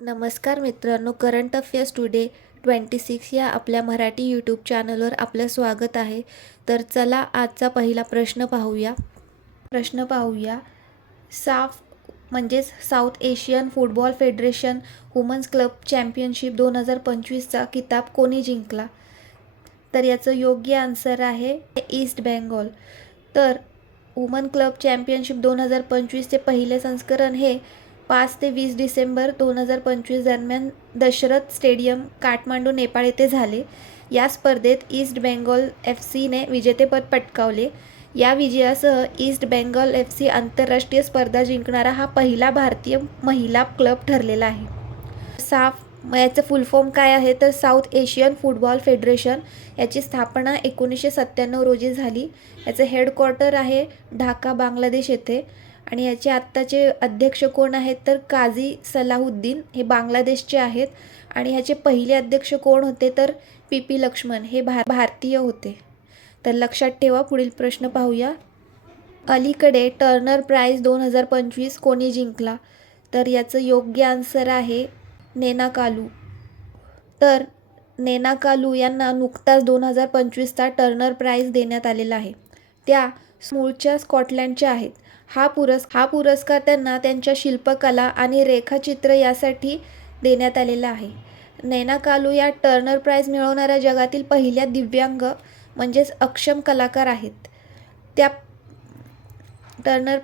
नमस्कार मित्रांनो, current affairs today 26 या आपल्या मराठी यूट्यूब चॅनलवर आपलं स्वागत आहे. तर चला आजचा पहिला प्रश्न पाहूया. साफ म्हणजेच South Asian football federation women's club championship 2025चा किताब कोणी जिंकला? तर याचं योग्य आन्सर आहे ईस्ट बेंगॉल. तर वुमन क्लब चॅम्पियनशिप 2025चे पहिले संस्करण हे 5 ते 20 डिसेंबर 2025 दरम्यान दशरथ स्टेडियम, काठमांडू, नेपाळ येथे झाले. या स्पर्धेत ईस्ट बेंगॉल FC ने विजेतेपद पटकावले. या विजयासह ईस्ट बेंगॉल FC आंतरराष्ट्रीय स्पर्धा जिंकणारा हा पहिला भारतीय महिला क्लब ठरलेला आहे. साफ याचं फुल फॉर्म काय आहे? तर साऊथ एशियन फुटबॉल फेडरेशन. याची स्थापना 1997 रोजी झाली. याचं हेडक्वार्टर आहे ढाका, बांगलादेश येथे. आणि याचे आत्ताचे अध्यक्ष कोण आहेत? तर काझी सलाहुद्दीन, हे बांगलादेशचे आहेत. आणि ह्याचे पहिले अध्यक्ष कोण होते? तर PP लक्ष्मण, हे भारतीय होते. तर लक्षात ठेवा. पुढील प्रश्न पाहूया. अलीकडे टर्नर प्राइज 2025 कोणी जिंकला? तर याचं योग्य आन्सर आहे नेना कालू. तर नेना कालू यांना नुकताच 2025चा टर्नर प्राइज देण्यात आलेला आहे. त्या मूळच्या स्कॉटलँडच्या आहेत. हा पुरस्कार त्यांना त्यांच्या शिल्पकला आणि रेखाचित्र यासाठी देण्यात आलेला आहे. नेना कालू या टर्नर प्राइज मिळवणाऱ्या जगातील पहिल्या दिव्यांग म्हणजेच अक्षम कलाकार आहेत. त्या टर्नर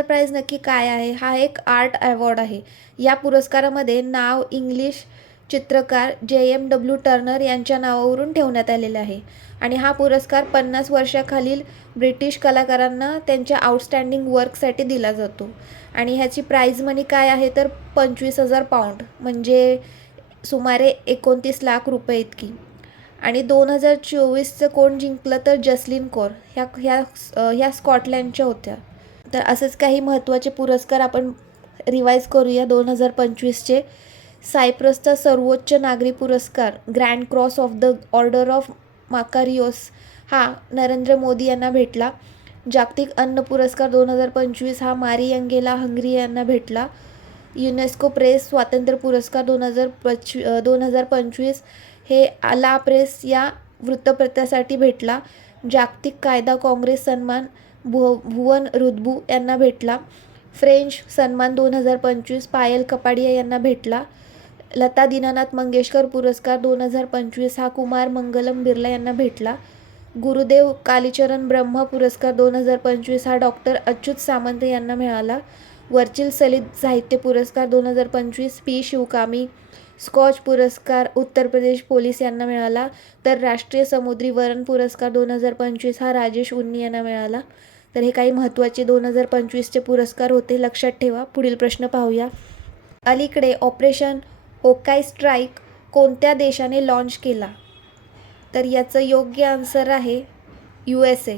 प्राइज नक्की काय आहे? हा एक आर्ट अवॉर्ड आहे. या पुरस्कारामध्ये नाव इंग्लिश चित्रकार JMW टर्नर यांच्या नावावरून ठेवण्यात आलेला आहे. आणि हा पुरस्कार 50 वर्षाखालील ब्रिटिश कलाकारांना त्यांच्या आउटस्टँडिंग वर्कसाठी दिला जातो. आणि ह्याची प्राइज मनी काय आहे? तर 25,000 पाऊंड, म्हणजे सुमारे 29 लाख रुपये इतकी. आणि 2024चं कोण जिंकलं? तर जसलीन कौर, ह्या स्कॉटलँडच्या होत्या. तर असेच काही महत्त्वाचे पुरस्कार आपण रिवाईज करूया 2025चे. सायप्रसचा सर्वोच्च नागरी पुरस्कार grand cross of the order of Makarios हा नरेंद्र मोदी यांना भेटला. जागतिक अन्न पुरस्कार 2025 हा मारी यंगेला हंगरी यांना भेटला. युनेस्को प्रेस स्वातंत्र्य पुरस्कार 2025 हे ला प्रेस या वृत्तपत्रासाठी भेटला. जागतिक कायदा काँग्रेस सन्मान भुवन रुदबू यांना भेटला. फ्रेंच सन्मान 2025 पायल कपाडिया यांना भेटला. लता दीनानाथ मंगेशकर पुरस्कार 2025 हा कुमार मंगलम बिर्ला यांना भेटला. गुरुदेव कालीचरण ब्रह्म पुरस्कार 2025 हा डॉक्टर अच्युत सामंत यांना मिळाला. वर्चिल सलित साहित्य पुरस्कार 2025 P शिवकामी. स्कॉच पुरस्कार उत्तर प्रदेश पोलीस यांना मिळाला. तर राष्ट्रीय समुद्री वरण पुरस्कार 2025 हा राजेश उन्नी यांना मिळाला. तर हे काही महत्त्वाचे 2025चे पुरस्कार होते. लक्षात ठेवा. पुढील प्रश्न पाहूया. अलीकडे ऑपरेशन होकाय स्ट्राईक कोणत्या देशाने लॉन्च केला? तर याचं योग्य आन्सर आहे USA.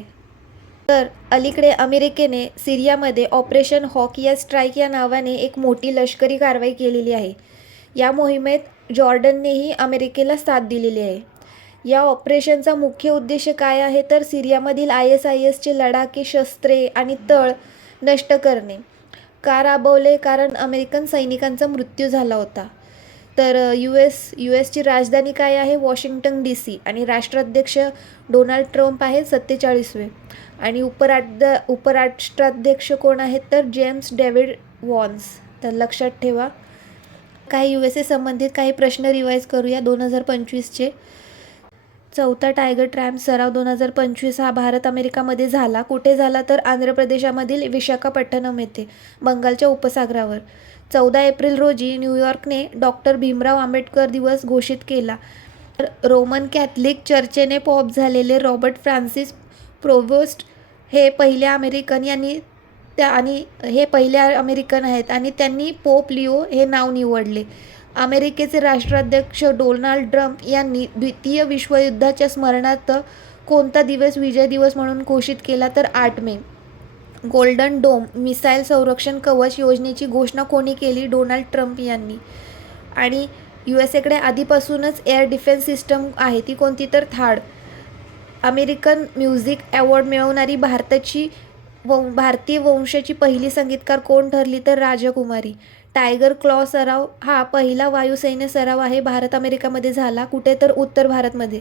तर अलीकडे अमेरिकेने सिरियामध्ये ऑपरेशन हॉकिया स्ट्राईक या नावाने एक मोठी लष्करी कारवाई केलेली आहे. या मोहिमेत जॉर्डननेही अमेरिकेला साथ दिलेली आहे. या ऑपरेशनचा मुख्य उद्देश काय आहे? तर सिरियामधील ISISचे लढाके शस्त्रे आणि तळ नष्ट करणे. का राबवले? कारण अमेरिकन सैनिकांचा मृत्यू झाला होता. तर यूएसची राजधानी काय आहे? Washington DC. आणि राष्ट्राध्यक्ष डोनाल्ड ट्रम्प आहेत 47वे. आणि उपराष्ट्राध्यक्ष कोण आहेत? तर जेम्स डेव्हिड वॉन्स. तर लक्षात ठेवा. काही USA संबंधित काही प्रश्न रिवाईज करूया 2025चे. चौथा टायगर ट्रॅम्प सराव 2025 हा भारत अमेरिकामध्ये झाला. कुठे झाला? तर आंध्र प्रदेशामधील विशाखापट्टणम येथे, बंगालच्या उपसागरावर. 14 एप्रिल रोजी न्यूयॉर्कने डॉक्टर भीमराव आंबेडकर दिवस घोषित केला. तर रोमन कॅथलिक चर्चेने पॉप झालेले रॉबर्ट फ्रान्सिस प्रोव्होस्ट हे पहिले अमेरिकन आहेत आणि त्यांनी पोप लिओ हे नाव निवडले. अमेरिकेचे राष्ट्राध्यक्ष डोनाल्ड ट्रम्प यांनी द्वितीय विश्वयुद्धाच्या स्मरणार्थ कोणता दिवस विजय दिवस म्हणून घोषित केला? तर 8 मे. गोल्डन डोम मिसाईल संरक्षण कवच योजनेची घोषणा कोणी केली? डोनाल्ड ट्रम्प यांनी. आणि USAकडे आधीपासूनच एअर डिफेन्स सिस्टम आहे. ती कोणती? तर थाड. अमेरिकन म्युझिक अवॉर्ड मिळवणारी भारतीय वंशाची पहिली संगीतकार कोण ठरली? तर राजकुमारी. टायगर क्लॉ सराव हा पहिला वायुसैन्य सराव आहे. भारत अमेरिकामध्ये झाला. कुठे तर उत्तर भारतमध्ये.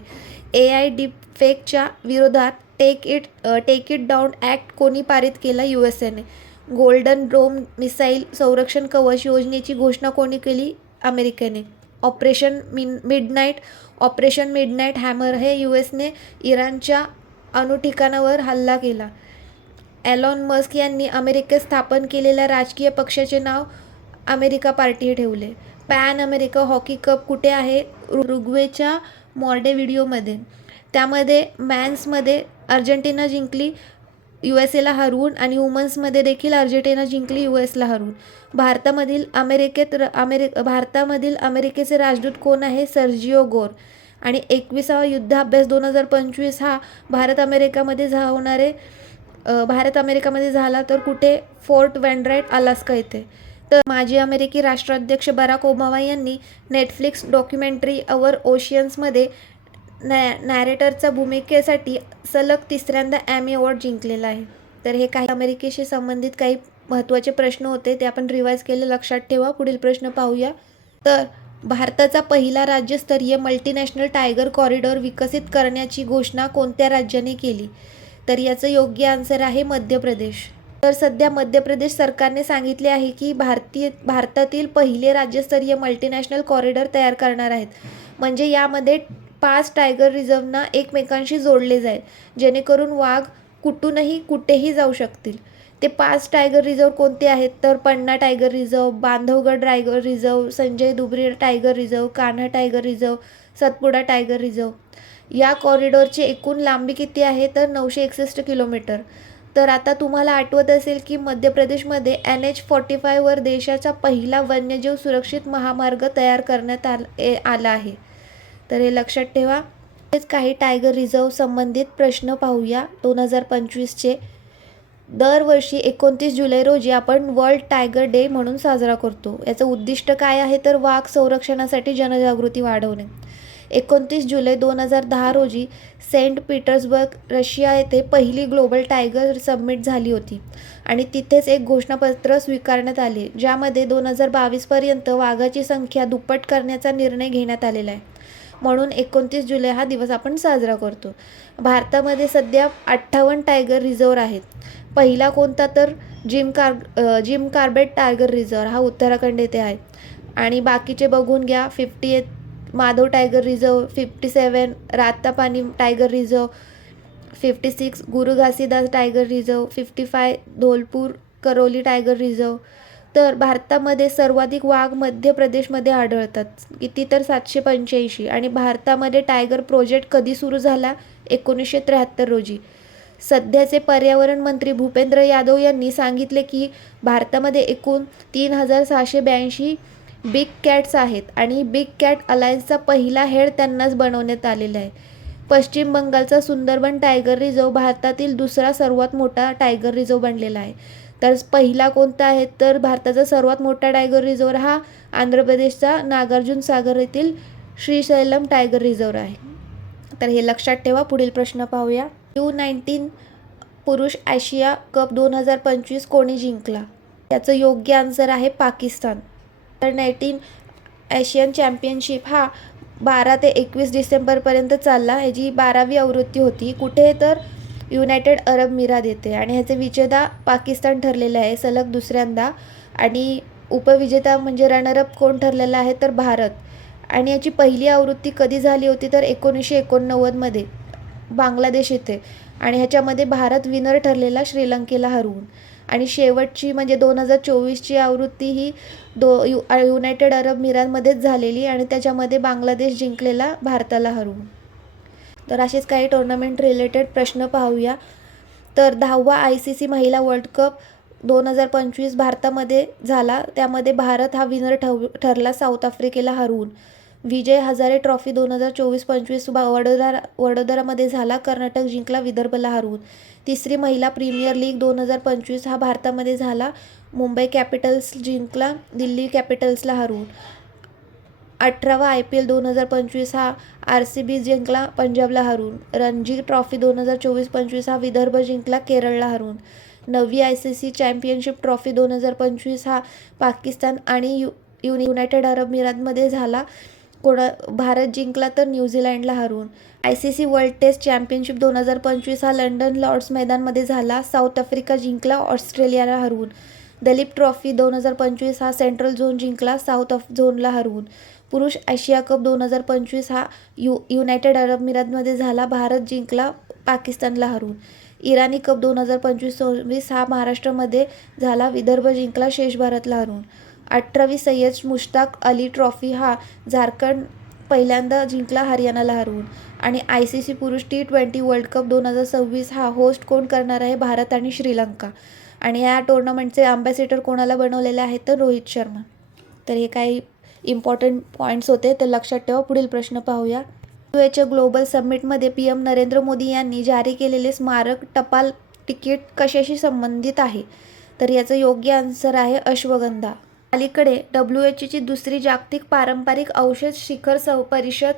AI डीपफेकच्या विरोधात टेक इट डाऊन ॲक्ट कोणी पारित केला? USAने. गोल्डन डोम मिसाईल संरक्षण कवच योजनेची घोषणा कोणी केली? अमेरिकेने. ऑपरेशन मिडनाईट हॅमर हे USने इराणच्या अणुठिकाणावर हल्ला केला. एलॉन मस्क यांनी अमेरिकेत स्थापन केलेल्या राजकीय पक्षाचे नाव अमेरिका पार्टी ठेवले. पॅन अमेरिका हॉकी कप कुठे आहे? उरुग्वेच्या मॉन्टेव्हिडिओमध्ये. त्यामध्ये मॅन्समध्ये अर्जेंटिना जिंकली USAला हरवून आणि वुमन्समध्ये देखील अर्जेंटिना जिंकली USला हरवून. भारतामधील अमेरिकेचे राजदूत कोण आहे? सर्जिओ गोर. आणि 21वा युद्धाभ्यास 2025 हा भारत अमेरिकामध्ये झाला तर कुठे? फोर्ट वेनराइट अलास्का येथे. तर माजी अमेरिकी राष्ट्राध्यक्ष बराक ओबामा यांनी नेटफ्लिक्स डॉक्युमेंटरी अवर ओशियन्समध्ये नॅरेटरच्या भूमिकेसाठी सलग 3ऱ्यांदा एमी अवॉर्ड जिंकलेला आहे. तर हे काही अमेरिकेशी संबंधित काही महत्त्वाचे प्रश्न होते, ते आपण रिवाईज केले. लक्षात ठेवा. पुढील प्रश्न पाहूया. तर भारताचा पहिला राज्यस्तरीय मल्टीनॅशनल टायगर कॉरिडॉर विकसित करण्याची घोषणा कोणत्या राज्याने केली? तर याचं योग्य आन्सर आहे मध्य प्रदेश. तर सध्या मध्य प्रदेश सरकारने सांगितले आहे की भारतातील पहिले राज्यस्तरीय मल्टीनॅशनल कॉरिडॉर तयार करणार आहेत. म्हणजे यामध्ये 5 टायगर रिझर्वना एकमेकांशी जोडले जाईल, जेणेकरून वाघ कुठूनही कुठेही जाऊ शकतील. ते 5 टायगर रिझर्व कोणते आहेत? तर Panna tiger reserve, Bandhavgarh tiger reserve, Sanjay Dubri tiger reserve, Kanha tiger reserve, Satpura tiger reserve. या कॉरिडॉरची एकूण लांबी किती आहे? तर 961 किलोमीटर. तर आता तुम्हाला आठवत असेल की मध्य प्रदेशमध्ये NH45 वर देशाचा पहिला वन्यजीव सुरक्षित महामार्ग तयार करण्यात आला आहे. तर हे लक्षात ठेवा. हेच काही टायगर रिझर्व संबंधित प्रश्न पाहूया 2025चे. दरवर्षी 29 जुलै रोजी आपण वर्ल्ड टायगर डे म्हणून साजरा करतो. याचं उद्दिष्ट काय आहे? तर वाघ संरक्षणासाठी जनजागृती वाढवणे. 29 जुलै 2010 रोजी सेंट पीटर्सबर्ग रशिया येथे पहिली ग्लोबल टायगर समिट झाली होती आणि तिथेच एक घोषणापत्र स्वीकारण्यात आले, ज्यामध्ये 2022 पर्यंत वाघाची संख्या दुप्पट करण्याचा निर्णय घेण्यात आलेला आहे. म्हणून 29 जुलै हा दिवस आपण साजरा करतो. भारतामध्ये सध्या 58 टायगर रिझर्व आहेत. पहिला कोणता? तर जिम कार्बेट टायगर रिझर्व हा उत्तराखंड येथे आहे. आणि बाकीचे बघून घ्या. 58 Madhav tiger reserve, 57 Ratapani tiger reserve, 56 गुरु Ghasidas tiger reserve, 55 Dholpur Karauli tiger reserve. तर भारतामध्ये सर्वाधिक वाघ मध्य प्रदेशमध्ये आढळतात. किती? तर 785. आणि भारतामध्ये टायगर प्रोजेक्ट कधी सुरू झाला? 1973 रोजी. सध्याचे पर्यावरण मंत्री भूपेंद्र यादव यांनी सांगितले की भारतामध्ये एकूण 3682 बिग कॅट्स आहेत आणि बिग कॅट अलायन्सचा पहिला हेड त्यांनाच बनवण्यात आलेला आहे. पश्चिम बंगालचा सुंदरबन टायगर रिझर्व भारतातील दुसरा सर्वात मोठा टायगर रिझर्व बनलेला आहे. तर पहिला कोणता आहे? तर भारताचा सर्वात मोठा टायगर रिझर्व हा आंध्र प्रदेशचा नागार्जुन सागर येथील श्रीशैलम टायगर रिझर्व आहे. तर हे लक्षात ठेवा. पुढील प्रश्न पाहूया. U19 पुरुष आशिया कप 2025 कोणी जिंकला? याचं योग्य आन्सर आहे पाकिस्तान. तर 19 एशियन चॅम्पियनशिप हा 12 ते 21 डिसेंबरपर्यंत चालला. ह्याची 12वी आवृत्ती होती. कुठे? तर युनायटेड अरब मिरात येते. आणि ह्याचे विजेता पाकिस्तान ठरलेले आहे सलग दुसऱ्यांदा. आणि उपविजेता म्हणजे रनरअप कोण ठरलेला आहे? तर भारत. आणि याची पहिली आवृत्ती कधी झाली होती? तर 1989मध्ये बांगलादेश येथे. आणि ह्याच्यामध्ये भारत विनर ठरलेला श्रीलंकेला हरवून. आणि शेवटची म्हणजे 2024ची आवृत्ती ही युनायटेड अरब मिरातमध्येच झालेली आणि त्याच्यामध्ये बांगलादेश जिंकलेला भारताला हरवून. तर असेच काही टुर्नामेंट रिलेटेड प्रश्न पाहूया. तर 10वा ICC महिला वर्ल्ड कप 2025 भारतामध्ये झाला. त्यामध्ये भारत हा विनर ठरला साऊथ आफ्रिकेला हरवून. विजय हजारे ट्रॉफी 2024-25 वडोदरामध्ये झाला. कर्नाटक जिंकला विदर्भला हरवून. तिसरी महिला प्रीमियर लीग 2025 हा भारतामध्ये झाला. मुंबई कॅपिटल्स जिंकला दिल्ली कॅपिटल्सला हरवून. 18वा IPL 2025 हा RCB जिंकला पंजाबला हरवून. रणजी ट्रॉफी 2024-25 हा विदर्भ जिंकला केरळला हरवून. 9वी ICC चॅम्पियनशिप ट्रॉफी 2025 हा पाकिस्तान आणि युनायटेड अरब अमिरातमध्ये झाला. भारत जिंकला तर न्यूझीलंडला हरवून. ICC वर्ल्ड टेस्ट चॅम्पियनशिप 2025 हा लंडन लॉर्ड्स मैदानामध्ये झाला. साऊथ आफ्रिका जिंकला ऑस्ट्रेलियाला हरवून. दलीप ट्रॉफी 2025 हा सेंट्रल झोन जिंकला साऊथ झोनला हरवून. पुरुष आशिया कप 2025 हा युनायटेड अरब अमिरातमध्ये झाला. भारत जिंकला पाकिस्तानला हरवून. इराणी कप 2025 हा महाराष्ट्रामध्ये झाला. विदर्भ जिंकला शेष भारतला हरवून. 18वी सय्यद मुश्ताक अली ट्रॉफी हा झारखंड पहिल्यांदा जिंकला हरियाणाला हरवून. आणि ICC पुरुष T20 वर्ल्ड कप 2026 हा होस्ट कोण करणार आहे? भारत आणि श्रीलंका. आणि या टुर्नामेंटचे अँबॅसेडर कोणाला बनवलेले आहेत? तर रोहित शर्मा. तर हे काही इम्पॉर्टंट पॉईंट्स होते, तर लक्षात ठेवा. पुढील प्रश्न पाहूया. WHO ग्लोबल समिटमध्ये PM नरेंद्र मोदी यांनी जारी केलेले स्मारक टपाल तिकीट कशाशी संबंधित आहे? तर याचं योग्य आन्सर आहे अश्वगंधा. अलीकडे WHO ची दुसरी जागतिक पारंपरिक औषध शिखर परिषद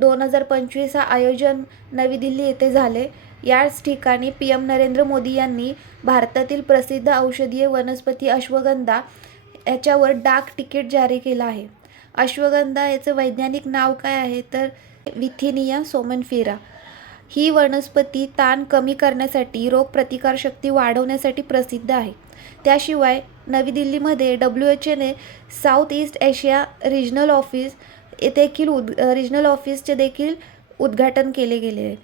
2025 हा आयोजन नवी दिल्ली येथे झाले. याच ठिकाणी PM नरेंद्र मोदी यांनी भारतातील प्रसिद्ध औषधीय वनस्पती अश्वगंधा याच्यावर डाक तिकीट जारी केलं आहे. अश्वगंधा याचं वैज्ञानिक नाव काय आहे? तर विथिनिया सोमनिफेरा. ही वनस्पती ताण कमी करण्यासाठी, रोगप्रतिकारशक्ती वाढवण्यासाठी प्रसिद्ध आहे. त्याशिवाय नवी दिल्लीमध्ये WHOने साऊथ ईस्ट एशिया रिजनल ऑफिसचे देखील उद्घाटन केले गेले आहे.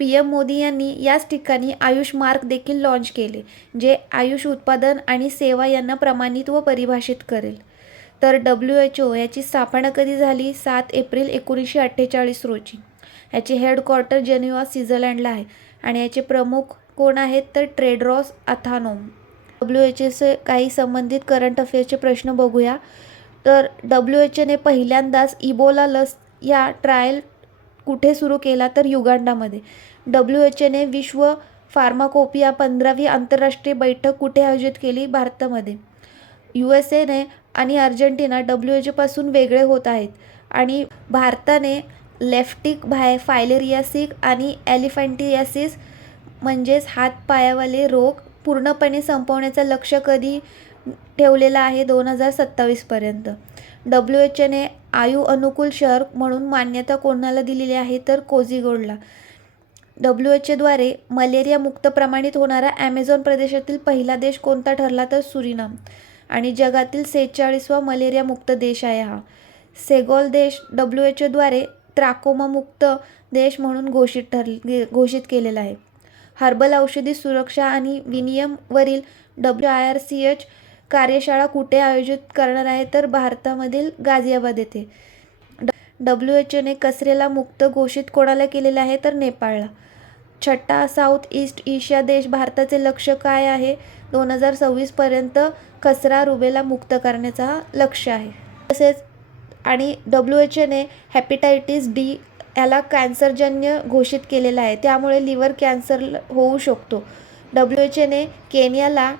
PM मोदी यांनी याच ठिकाणी आयुष मार्क देखील लॉन्च केले, जे आयुष उत्पादन आणि सेवा यांना प्रमाणित व परिभाषित करेल. तर WHO याची स्थापना कधी झाली? 7 एप्रिल 1948 रोजी. याचे हेडक्वार्टर जेनेवा स्वित्झर्लंडला आहे. आणि याचे प्रमुख कोण आहेत? तर टेड्रोस अधानोम. WHOचे काही संबंधित करंट अफेअर्सचे प्रश्न बघूया. तर WHOने पहिल्यांदाच इबोला लस या ट्रायल कुठे सुरू केला? तर युगांडामध्ये. WHOने विश्व फार्माकोपिया 15वी आंतरराष्ट्रीय बैठक कुठे आयोजित केली? भारतामध्ये. USA आणि अर्जेंटिना WHO वेगळे होत आहेत. आणि भारताने लेप्टिक फायलेरियासिस आणि एलिफंटियासिस म्हणजेच हातपायावाले रोग पूर्णपणे संपवण्याचं लक्ष्य कधी ठेवलेलं आहे? 2027 पर्यंत. WHOने आयु अनुकूल शहर म्हणून मान्यता कोणाला दिलेली आहे? तर कोझिकोडला. WHOद्वारे मलेरिया मुक्त प्रमाणित होणारा ॲमेझॉन प्रदेशातील पहिला देश कोणता ठरला? तर सुरिनाम. आणि जगातील 46वा मलेरिया मुक्त देश आहे हा. सेगोल देश WHOद्वारे ट्राकोमा मुक्त देश म्हणून घोषित केलेला आहे. हर्बल औषधी सुरक्षा आणि विनिमयावरील WIRCH कार्यशाळा कुठे आयोजित करणार आहे? तर भारतामधील गाझियाबाद येथे. WHOने कचरेला मुक्त घोषित कोणाला केलेले आहे? तर नेपाळला. 6 साऊथ ईस्ट एशिया देश. भारताचे लक्ष्य काय आहे? 2026 पर्यंत कचरा रुबेला मुक्त करण्याचा लक्ष्य आहे. तसेच आणि WHOने हेपॅटायटिस D याला कॅन्सरजन्य घोषित केलेला आहे, त्यामुळे लिव्हर कॅन्सर होऊ शकतो. WHOने केनियाला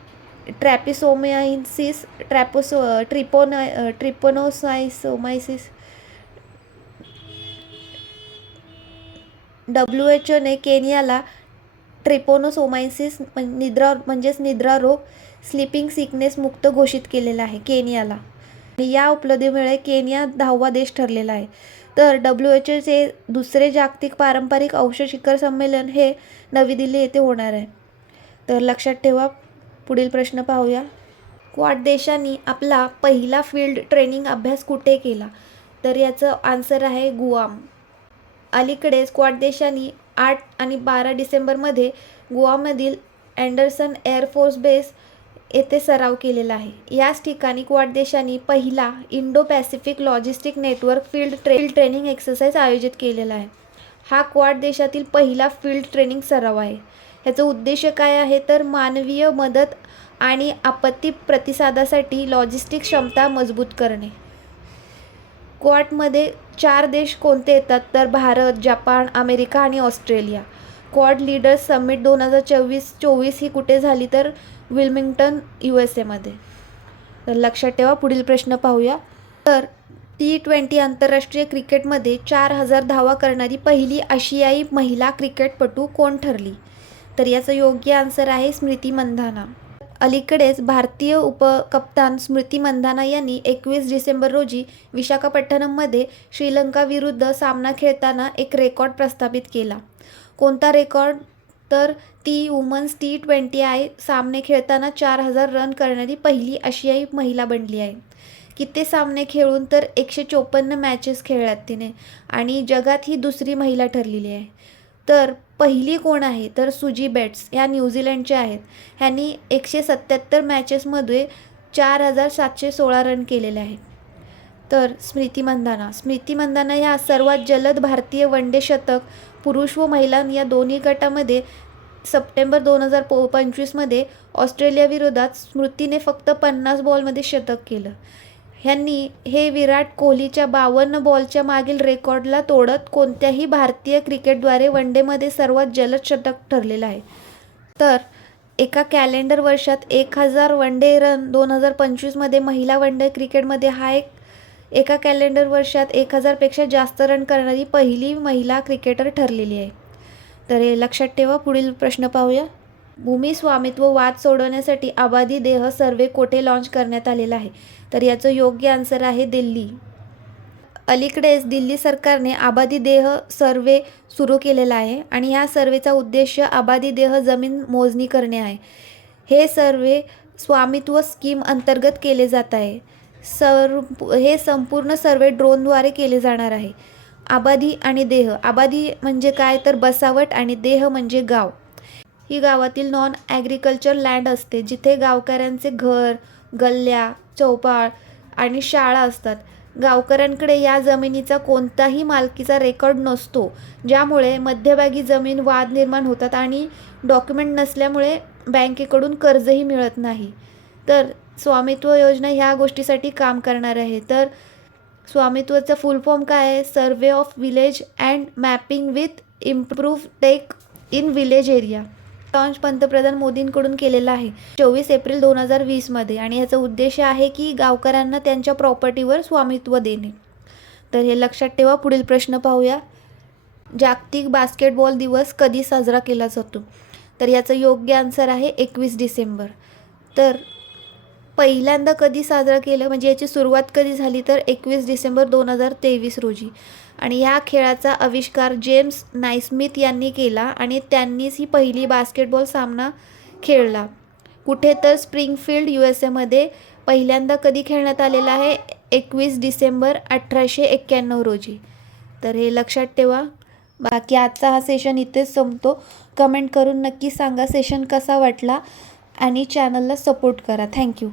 ट्रॅपिसोमायसिस ट्रिपॅनोसोमायसिस WHOने केनियाला ट्रिपॅनोसोमायसिस निद्रा रोग स्लीपिंग सिकनेस मुक्त घोषित केलेला आहे केनियाला. आणि या उपलब्धीमुळे केनिया 10वा देश ठरलेला आहे. तर WHOचे दुसरे जागतिक पारंपरिक औषध शिखर संमेलन हे नवी दिल्ली येथे होणार आहे. तर लक्षात ठेवा. पुढील प्रश्न पाहूया. क्वाड देशांनी आपला पहिला फील्ड ट्रेनिंग अभ्यास कुठे केला? तर याचं आन्सर आहे गुआम. अलीकडेच क्वाड देशांनी 8 आणि 12 डिसेंबरमध्ये गोवामधील अँडरसन एअरफोर्स बेस येथे सराव केलेला आहे. याच ठिकाणी क्वाड देशांनी पहिला Indo Pacific logistic network field training exercise आयोजित केलेला आहे. हा क्वाड देशातील पहिला फील्ड ट्रेनिंग सराव आहे. ह्याचा उद्देश काय आहे? तर मानवीय मदत आणि आपत्ती प्रतिसादासाठी लॉजिस्टिक क्षमता मजबूत करणे. क्वाडमध्ये 4 देश कोणते येतात? तर भारत, जपान, अमेरिका आणि ऑस्ट्रेलिया. क्वाड लीडर्स समिट 2024 ही कुठे झाली? तर विल्मिंग्टन USA मध्ये. तर लक्षात ठेवा. पुढील प्रश्न पाहूया. तर T20 आंतरराष्ट्रीय क्रिकेटमध्ये 4000 धावा करणारी पहिली आशियाई महिला क्रिकेटपटू कोण ठरली? तर याचं योग्य आन्सर आहे स्मृती मंधाना. अलीकडेच भारतीय उपकप्तान स्मृती मंधाना यांनी 21 डिसेंबर रोजी विशाखापट्टणममध्ये श्रीलंका विरुद्ध सामना खेळताना एक रेकॉर्ड प्रस्थापित केला. कोणता रेकॉर्ड? तर ती वुमन्स T20I सामने खेळताना 4000 रन करणारी पहिली आशियाई महिला बनली आहे. किती सामने खेळून? तर 154 मॅचेस खेळल्यात तिने आणि जगात ही दुसरी महिला ठरलेली आहे. तर पहिली कोण आहे? तर सुजी बेट्स, ह्या न्यूझीलंडच्या आहेत. ह्यांनी 177 मॅचेसमध्ये 4716 रन केलेले आहेत. तर स्मृती मंधाना ह्या सर्वात जलद भारतीय वनडे शतक पुरुष व महिला या दोन्ही गटामध्ये सप्टेंबर 2025मध्ये ऑस्ट्रेलियाविरोधात स्मृतीने फक्त 50 बॉलमध्ये शतक केलं. ह्यांनी हे विराट कोहलीच्या 52 बॉलच्या मागील रेकॉर्डला तोडत कोणत्याही भारतीय क्रिकेटद्वारे वनडेमध्ये सर्वात जलद शतक ठरलेलं आहे. तर एका कॅलेंडर वर्षात 1000 वनडे रन 2025मध्ये महिला वनडे क्रिकेटमध्ये हा एका कॅलेंडर वर्षात 1000पेक्षा जास्त रन करणारी पहिली महिला क्रिकेटर ठरलेली आहे. तर हे लक्षात ठेवा. पुढील प्रश्न पाहूया. भूमी स्वामित्व वाद सोडवण्यासाठी आबादी देह सर्वे कोठे लॉन्च करण्यात आलेला आहे? तर याचं योग्य आन्सर आहे दिल्ली. अलीकडेच दिल्ली सरकारने आबादी देह सर्वे सुरू केलेला आहे आणि ह्या सर्वेचा उद्देश आबादी देह जमीन मोजणी करणे आहे. हे सर्वे स्वामित्व स्कीम अंतर्गत केले जात आहे. हे संपूर्ण सर्वे ड्रोनद्वारे केले जाणार आहे. आबादी आणि देह. आबादी म्हणजे काय? तर बसावट आणि देह म्हणजे गाव. ही गावातील नॉन ॲग्रिकल्चर लँड असते जिथे गावकऱ्यांचे घर, गल्ल्या, चौपाळ आणि शाळा असतात. गावकऱ्यांकडे या जमिनीचा कोणताही मालकीचा रेकॉर्ड नसतो, ज्यामुळे मध्यभागी जमीन वाद निर्माण होतात आणि डॉक्युमेंट नसल्यामुळे बँकेकडून कर्जही मिळत नाही. तर स्वामित्व योजना ह्या गोष्टीसाठी काम करणार आहे. तर स्वामित्वाचा फुल फॉर्म काय आहे? Survey of village and mapping with improve tech in village area. Launch पंतप्रधान मोदींकडून केलेला आहे 24 एप्रिल 2020मध्ये आणि याचा उद्देश आहे की गावकऱ्यांना त्यांच्या प्रॉपर्टीवर स्वामित्व देणे. तर हे लक्षात ठेवा. पुढील प्रश्न पाहूया. जागतिक बास्केटबॉल दिवस कधी साजरा केला जातो? तर याचं योग्य आन्सर आहे 21 डिसेंबर. तर पहिल्यांदा कधी साजरा केलं म्हणजे याची सुरुवात कधी झाली? तर 21 डिसेंबर 2023 रोजी. आणि ह्या खेळाचा आविष्कार जेम्स नायस्मिथ यांनी केला आणि त्यांनीच ही पहिली बास्केटबॉल सामना खेळला. कुठे? तर स्प्रिंगफील्ड USA पहिल्यांदा कधी खेळण्यात आलेला आहे? 21 डिसेंबर 1891 रोजी. तर हे लक्षात ठेवा. बाकी आजचा हा सेशन इथेच संपतो. कमेंट करून नक्की सांगा सेशन कसा वाटला आणि चॅनलला सपोर्ट करा. थँक्यू.